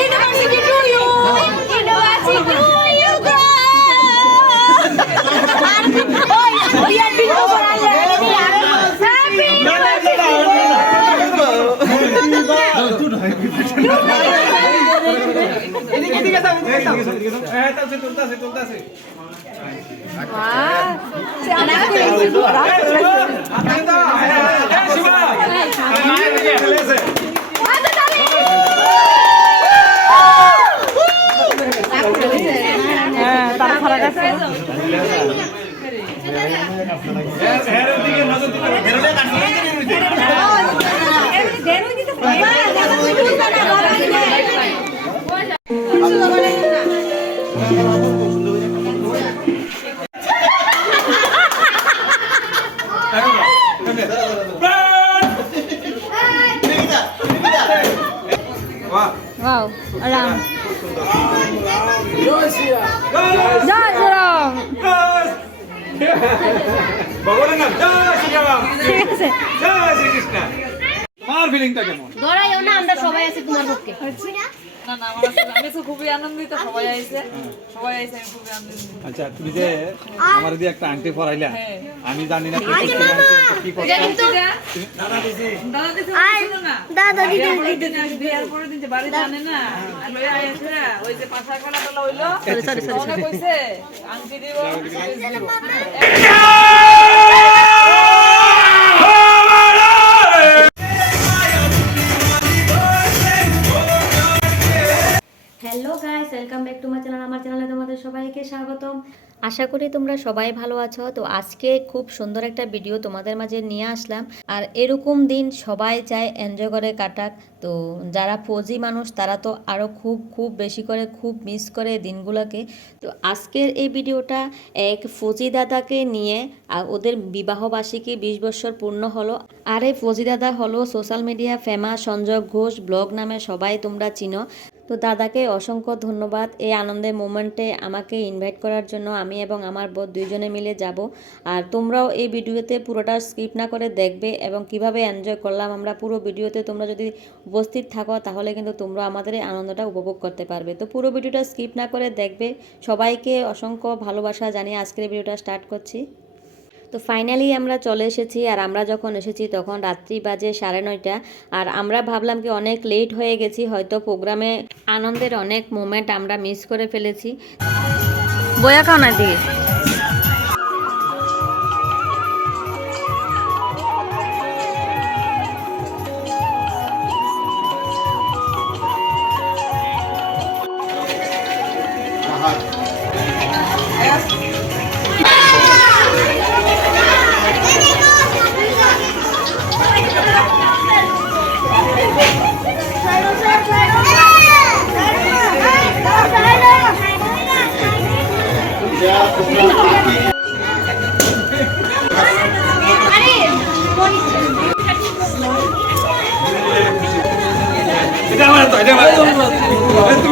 University to you university to you grow আর ওই ইয়ার বিল করা লাগে হ্যাপি এদিকে এদিকে যাও এদিকে যাও হ্যাঁ তালছে তুলতাছে তুলতাছে আপনি দাও হ্যাঁ শিবা ভগবানের নাম জয় ফিলিংটা কেমন? ধরাইও না আমরা সবাই আছি তোমার পক্ষে না না আমার আমি তো খুবই আনন্দিত সবাই আইছে। সবাই আইছে আমি খুবই আনন্দিত। আচ্ছা তুমি যে আমার দিয়ে একটা আংটি পরাইলা হ্যাঁ। আমি জানি না কি দাদা না। দাদা দিদি। বিয়ার দিন যে আনে না। আর আইছে ওই যে পাশা খেলাটা হইল অনেক কইছে আংটি দিব সবাইকে স্বাগতম। আশা করি তোমরা সবাই ভালো আছো। তো আজকে খুব সুন্দর একটা ভিডিও তোমাদের মাঝে নিয়ে আসলাম। আর এরকম দিন সবাই চায় এনজয় করে কাটাক। তো যারা ফৌজি মানুষ, তারা তো আরও খুব খুব বেশি করে, খুব মিস করে দিনগুলোকে। তো আজকের এই ভিডিওটা এক ফৌজি দাদাকে নিয়ে, আর ওদের বিবাহবার্ষিকী বিশ বছর পূর্ণ হলো। আর এই ফৌজি দাদা হলো social media famous Sanjay Ghosh blog নামে সবাই তোমরা চিনো। তো দাদাকে অসংখ্য ধন্যবাদ এই আনন্দের মোমেন্টে আমাকে ইনভাইট করার জন্য। আমি এবং আমার বোধ দুইজনে মিলে যাব। আর তোমরাও এই ভিডিওতে পুরোটা স্কিপ না করে দেখবে এবং কীভাবে এনজয় করলাম আমরা পুরো ভিডিওতে তোমরা যদি উপস্থিত থাকো তাহলে কিন্তু তোমরা আমাদের এই আনন্দটা উপভোগ করতে পারবে। তো পুরো ভিডিওটা স্কিপ না করে দেখবে। সবাইকে অসংখ্য ভালোবাসা জানিয়ে আজকের ভিডিওটা স্টার্ট করছি। তো ফাইনালি আমরা চলে এসেছি আর আমরা যখন এসেছি তখন রাত্রি বাজে সাড়ে নয়টা। আর আমরা ভাবলাম কি অনেক লেট হয়ে গেছি, হয়তো প্রোগ্রামে আনন্দের অনেক মোমেন্ট আমরা মিস করে ফেলেছি। বয়া খাও না দিকে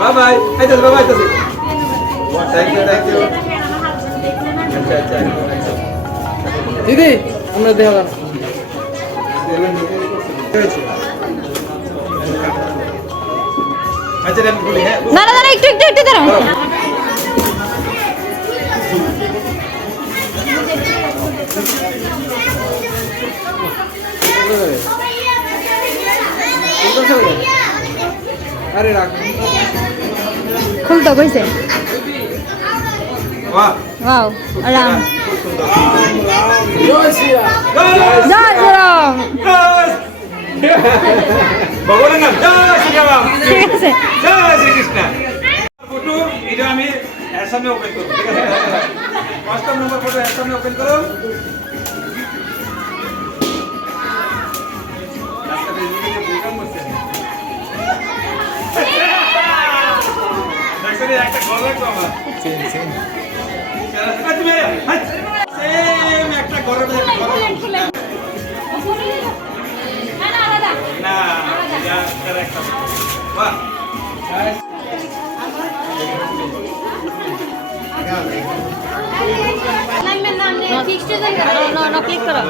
বাই বাই আইতাছে বাই বাই আইতাছে থ্যাংক ইউ থ্যাংক ইউ আচ্ছা আচ্ছা দিদি আমরা আচ্ছা বলি হ্যাঁ না না না একটু একটু একটু দাঁড়াও। আরে রাখ। খুলতে কইছে? ওয়াও আরাম। জয় শ্রীরাম। ভগবানের নাম জয় শ্রীরাম। ঠিক আছে। জয় শ্রীকৃষ্ণ। ফটো এটা আমি সামনে ওপেন করব ঠিক আছে? পাঁচটা নম্বর ফটো সামনে ওপেন করো না, নো ক্লিক করো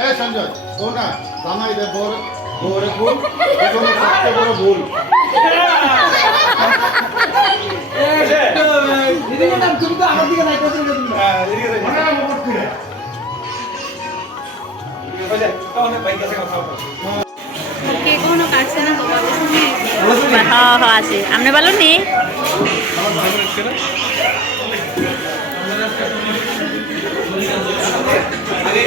এ সঞ্জয় শোন না জামাই দে বোর বোরে ভুল এখানে সবচেয়ে বড় ভুল তুমি তো আমার দিকে নাই কত তুমি হ্যাঁ, এদিকে যাই। ওই যে, অনেক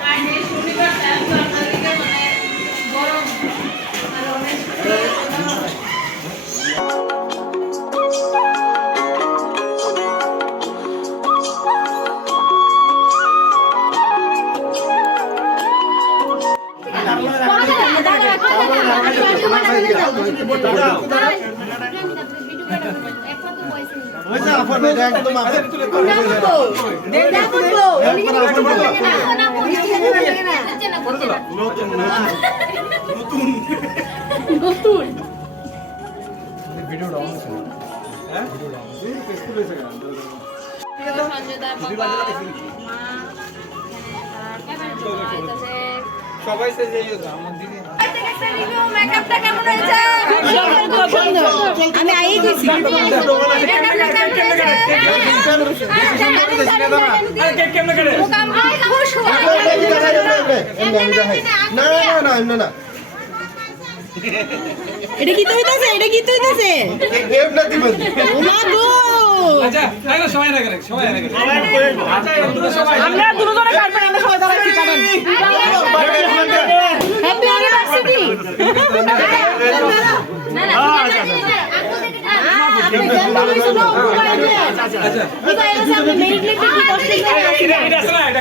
বাইক আছে, কথা বলো। হ্যাঁ হ্যাঁ আছে আপনি বলুন নি একদম সবাই সে যাইও তো আমার দিদি মেকআপটা কেমন হয়েছে আমি আই দিছি মুকাম আই খুশ না না না না না এটা কি হইতাছে এটা কি গেম না গো আচ্ছা, আমরা দুজনে কাটবেন আমরা সবাই দাঁড়াচ্ছি কাটেন হ্যাপি আচ্ছা,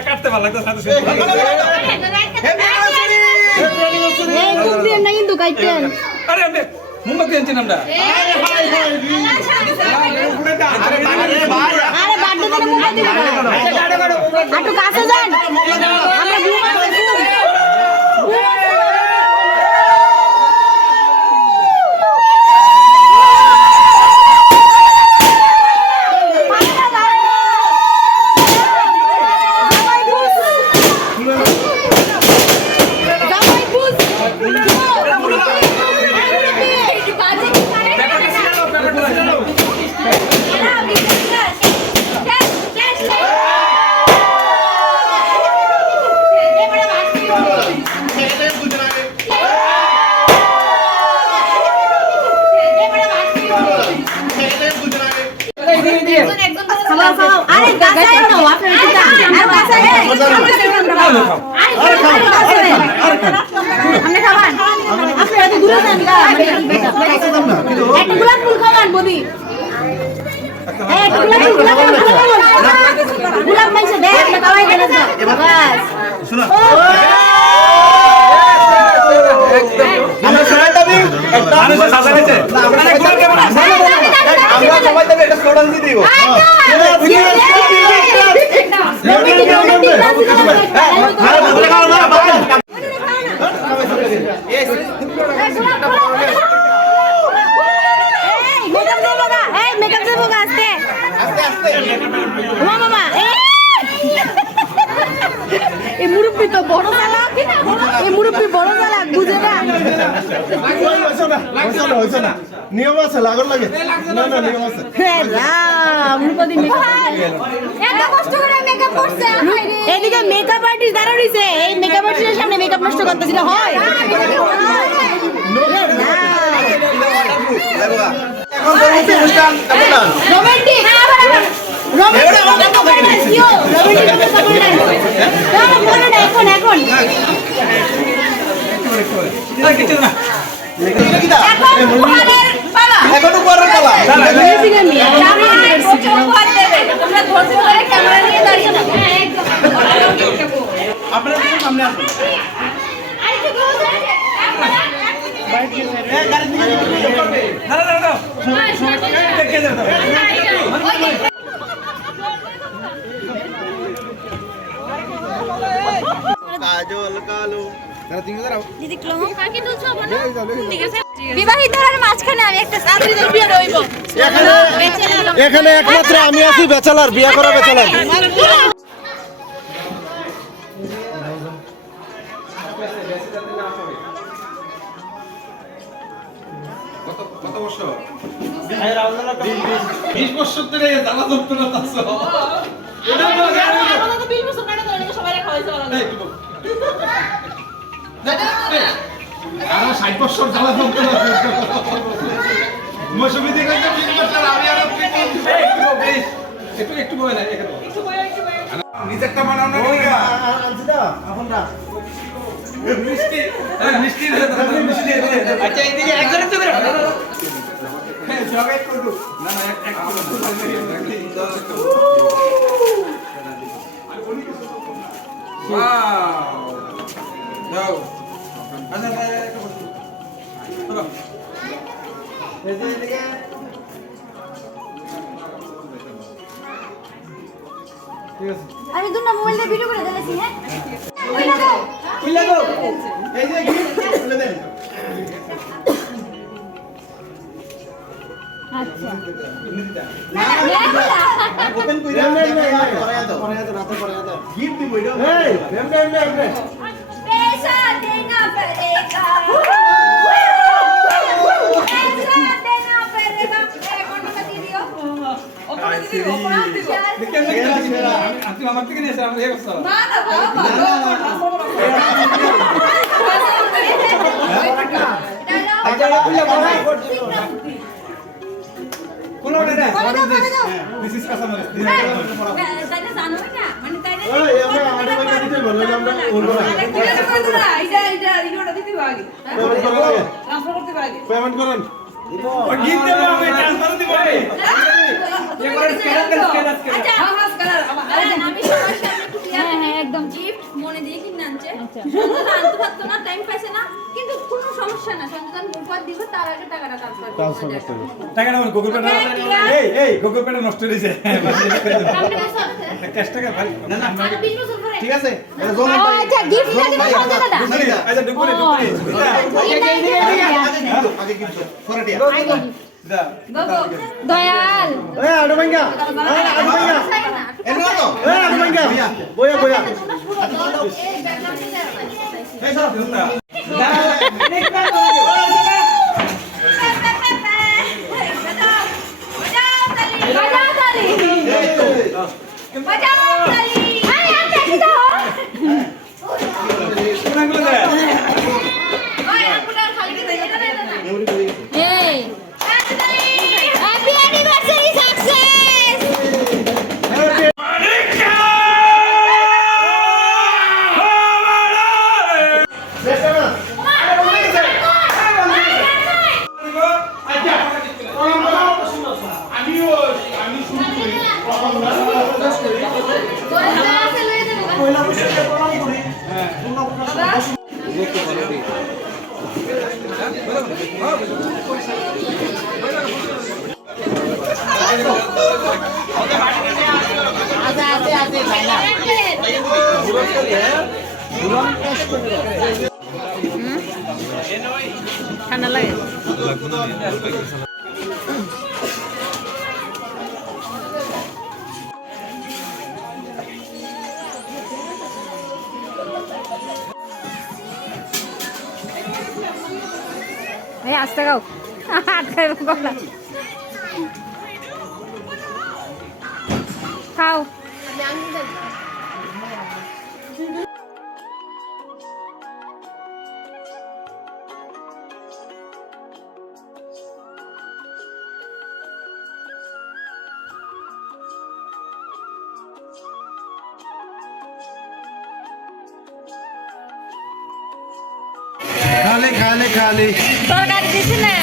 কাটতে আরে, আপনি এনেছেন আমরা। আরে দিবে না একটু কাছে যান আমরা ঘুম আসবে আরে গাছায় না আপনি একটু যান আর গাছায় আরে আপনি খাবেন আপনি এত দূরে যান গা একটা গোলাপ ফুল খাওয়ান বদি এই একটা গোলাপ ফুল গোলাপ ফুল গোলাপ ফুল গোলাপ মাইছে দেখ না খাওয়াই শুনো আমরা সবাই দাবি মানুষের সাজা হয়েছে আমরা সবাই দাবি একটা স্লোগান দিয়ে দিব হয়েছে না। নিয়ম আছে লাগার লাগে। না না নিয়ম আছে। এত কষ্ট করে মেকআপ করছে হায়রে। এদিকে মেকআপ আর্টিস্ট দাঁড়া এই মেকআপ আর্টিস্টের সামনে মেকআপ নষ্ট করতেছি না হয়। এখন পরবর্তী অনুষ্ঠান না রোমান্টিক হ্যাঁ এখন এখন কিছু না এখন উপহারের পালা এখন উপরের পালা জামাই বসে উপহার দেবে তোমরা ধৈর্য ধরে ক্যামেরা নিয়ে দাঁড়িয়ে থাকো হ্যাঁ একদম আপনারা একটু সামনে আসুন আরেকটু ক্লোজ এখানে এখানে একমাত্র আমি আছি বেচালার বিয়ে করা বেচালার কত কত বছর? বিশ বছর। ধরে জ্বালা যন্ত্রণা তাছ এটা আরও ষাট বছর জ্বালা যন্ত্রণা মৌসুমি দিকে তো বছর আমি আরও একটু। একটু না। নিজেরটা বানাও না নিগা। মিষ্টি হ্যাঁ, মিষ্টি মিষ্টি। আচ্ছা এদিকে তো করে হ্যাঁ, দশ একটু। Wow! যাও। আচ্ছা, আচ্ছা, আচ্ছা, একটু বসো। ধরো। ঠিক আছে আমি দুটো মোবাইল দিয়ে ভিডিও করে দিয়েছি হ্যাঁ ওই না দাও খুলে দাও এই যে gift, খুলে দেন ওপেন কইরা পরে দাও পরে দাও রাতে পরে দাও গিফট দিব এটা এই এমনে এমনে এমনে আমার থেকে নিয়েছে আমার ইয়ে করছ না, না, বড়, বড়, বড়, বড়, বড়। আচ্ছা খুলে বড় কোনো মানে না বলে দাও বলে দাও দিস ইজ কাস্টমার তাইলে হ্যাঁ হ্যাঁ একদম। গিফট কিনে আনতে পারতো না টাইম পাইছে না কিন্তু কোনো সমস্যা না সঞ্জনা উপহার দিব তার আগে টাকাটা ট্রান্সফার ট্রান্সফার করতে হবে। টাকা না গুগল পে না এই এই গুগল পে নষ্ট হয়ে গেছে। ক্যাশ টাকা ভাই না না। ঠিক আছে এটা জোন আচ্ছা গিফট না দিলে সঞ্জনা দা আচ্ছা ডুবুরে ডুবুরে আগে গিফট। পরে দয়াল। এই আড়ে ভাঙ্গা এই আড়ে ভাঙ্গা এনো তো এই আড়ে ভাঙ্গা বয়া বয়া 没上屏幕呢，来，你看着我来，兄弟，拜拜拜拜，拜招，拜招，这里，拜招，这里，拜招。ঠান্ডা লাগে এই আস্তে খাও। আটকাই গলা খাও। খালি খালি। তরকারি দিছি না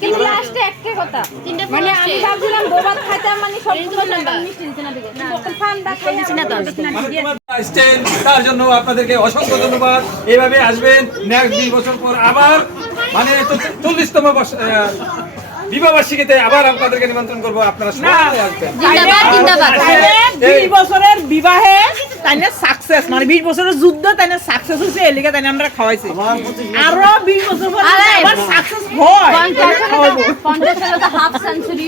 কিন্তু লাস্টে একটা কথা মানে আমি ভাবছিলাম বোবাত খাইতাম মানে সব মিষ্টি দিতে না দিকে ঠান্ডা খাই না তো আসছেন তার জন্য আপনাদেরকে অসংখ্য ধন্যবাদ। এইভাবে আসবেন নেক্সট দুই বছর পর আবার মানে চল্লিশতম বিবাহ বার্ষিকীতে আবার আপনাদেরকে নিমন্ত্রণ করব আপনারা বিশ বছরের বিবাহে তাইলে সাকসেস মানে বিশ বছরের যুদ্ধ তাইলে সাকসেস হয়েছে এলিগে তাইলে আমরা খাওয়াইছি। আরও বিশ বছর পর আবার সাকসেস হয়। পঞ্চাশ হাফ সেঞ্চুরি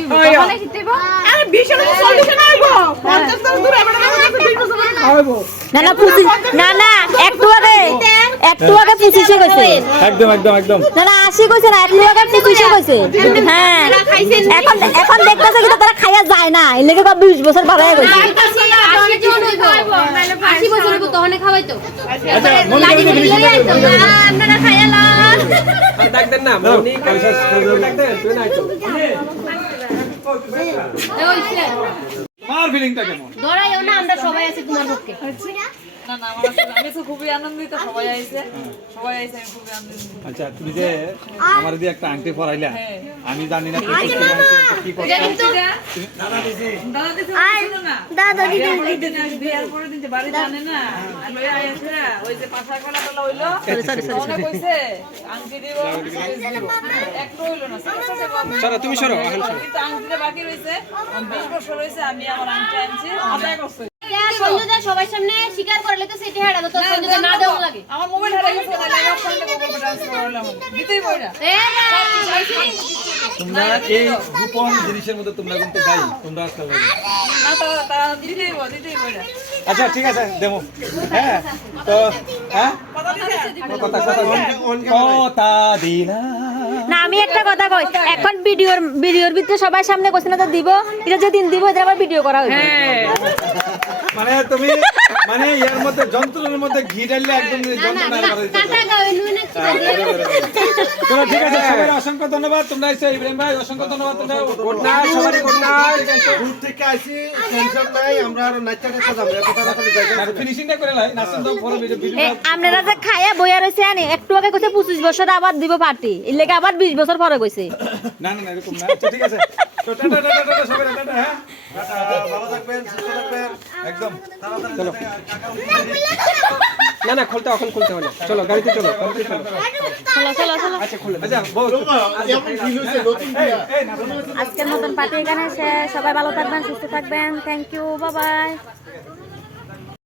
হয়। না। না না না না একটু আগে একটু আগে পঁচিশে গেছে। একদম একদম একদম। না না আশি কইছে না একটু আগে পঁচিশে গেছে। হ্যাঁ। এখন এখন দেখতেছে কিন্তু তারা খাইয়া যায় না। এর লেগে বা বিশ বছর বাড়ায় গেছে। আশি বছর হইব তখন খাওয়াই তো। আচ্ছা মনে করি। তো ফিনিশিং আপনারা খাইয়ালাম আমার ফিলিংটা কেমন ধরাইও না আমরা সবাই আছি তোমার পক্ষে না না আমার আমি তো খুবই আনন্দিত সবাই আইছে। সবাই আইছে আমি খুবই আনন্দিত। আচ্ছা তুমি যে আমার দিয়ে একটা আংটি পরাইলা আমি জানি না কি করতে আংটি কি দাদা দিছে না। দাদা দিছে বিয়ার পরের দিন যে বাড়িতে না আর আইছে ওই যে পাশা কলা টলা হইল। ওনে কইছে আংটি দিব একটু হইল না সরো তুমি সরো আংটিটা বাকি রইছে। 20 বছর হইছে আমি আমার আংটি আনছি। আদায় করছি সঞ্জুদা সবার সামনে স্বীকার করলে তো সেটি হারানো তো সঞ্জুদা না দেওয়া লাগে। আমার মোবাইল হারাই গেছে না। লাইভ করলে গোগল ট্রান্সফার করলাম দিতেই বইরা তোমরা এই গোপন জিনিসের মধ্যে তোমরা কিন্তু গাই তোমরা আজকাল না তারা তারা দিতেই বই দিতেই বইরা আচ্ছা ঠিক আছে দেবো। হ্যাঁ তো হ্যাঁ? কথা কথা কথা কথা না। আমি একটা কথা কই এখন ভিডিওর ভিডিওর ভিতরে সবার সামনে কইছে না তো দিব এটা যেদিন দিব এটা আবার ভিডিও করা হইবে। মানে তুমি মানে এর মধ্যে যন্ত্রের মধ্যে ঘি ঢাললে একদম ঠিক আছে সবাই অসংখ্য ধন্যবাদ। তোমরা এসে ইব্রাহিম ভাই অসংখ্য ধন্যবাদ। তোমরা গুড নাইট সবারই গুড নাইট। দূর থেকে আইছি টেনশন নাই আমরা আর যাব এত ফিনিশিংটা করে লাই নাচেন বড় ভিডিও যে খাইয়া বইয়া রয়েছে আনি। একটু আগে কইছে পঁচিশ বছর আবার দিব পার্টি এর লেগে আবার বিশ বছর পরে কইছে। না না না এরকম না। আচ্ছা ঠিক আছে। না না খুলতে এখন খুলতে হবে চলো, গাড়িতে চলো গাড়িতে চলো। আচ্ছা বিয়া আজকের মতন পার্টি এখানে সবাই ভালো থাকবেন, সুস্থ থাকবেন। Thank you bye bye